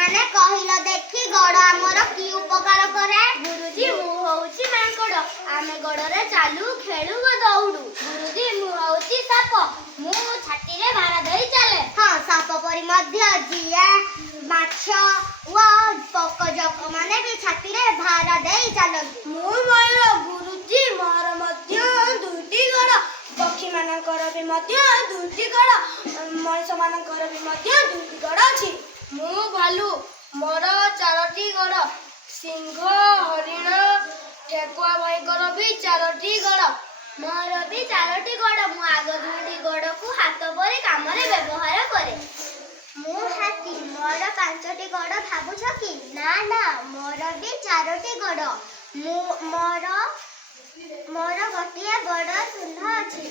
माने कहिलो देखी गड़ आमर की उपकार करे। गुरुजी मु होउची मांकड़ आमे गड़रे चालू खेलु व दौड़ू। गुरुजी मु होउची साप मु छाती रे भार देई चले। हाँ साप परी मध्य जिया माछ व पकजक माने भी छाती रे भार देई चलंती। मु मयूर गुरुजी मोर मध्य दुईटी गड़ पक्षी मानकर भी मध्य दुईटी गड़ मनुष्य मानकर भी मध्य दुईटी गड़ अछि। मु भालू मोर चारोटी गड़ सिंह हरिण ठेकुआ भाईकर भी चारोटी गड़ मोर भी चारोटी गड़ मु आग दुईटी गड़ को हाथ परी काम रे व्यवहार करे। मु हाथी मोर पांचटी गड़ भाबुछ कि ना ना मोर भी चारोटी गड़ मोर गोटिए बड़ सुंढ अछि।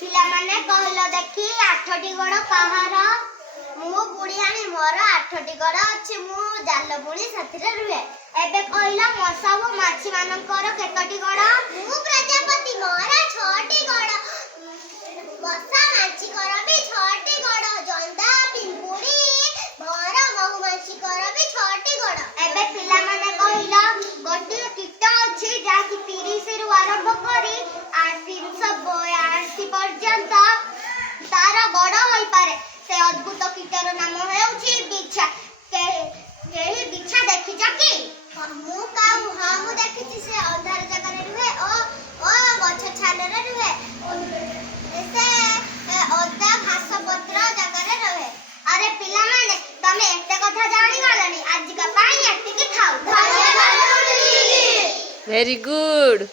पिला माने कहलो देखी आठटी गड़ कहार। मु बुढ़ियाणी मोर आठटी गड़ अछि मु जाल बुणी साथिरे रुहे। एबे कहला मसा व माछी मानकर केतटी गड़। मु प्रजापति मोर 6टी गड़ मसा माछी कर भी 6टी गड़ जंदा पिंपुड़ी मोर महुमाछी कर भी 6टी गड़। एबे पिला माने कहला गोटिए कीट अछि जाकी 30 रु आरंभ करी 382 पर्यंत तार गड़ होई पारे। से अद्भुत कीटर नाम हेउची बिच्छा। केही बिच्छा देखिछ कि? मु काऊ हां मु देखिछि। से अंधार जगह रे रुहे ओ गछ छाल रे रुहे। से ओदा घास पत्र जगह रे रहे। अरे पिला माने तमे एते कथा जानि गलनी आज का पाई एति कि खाऊ। धन्यवाद गुरुजी। Very good.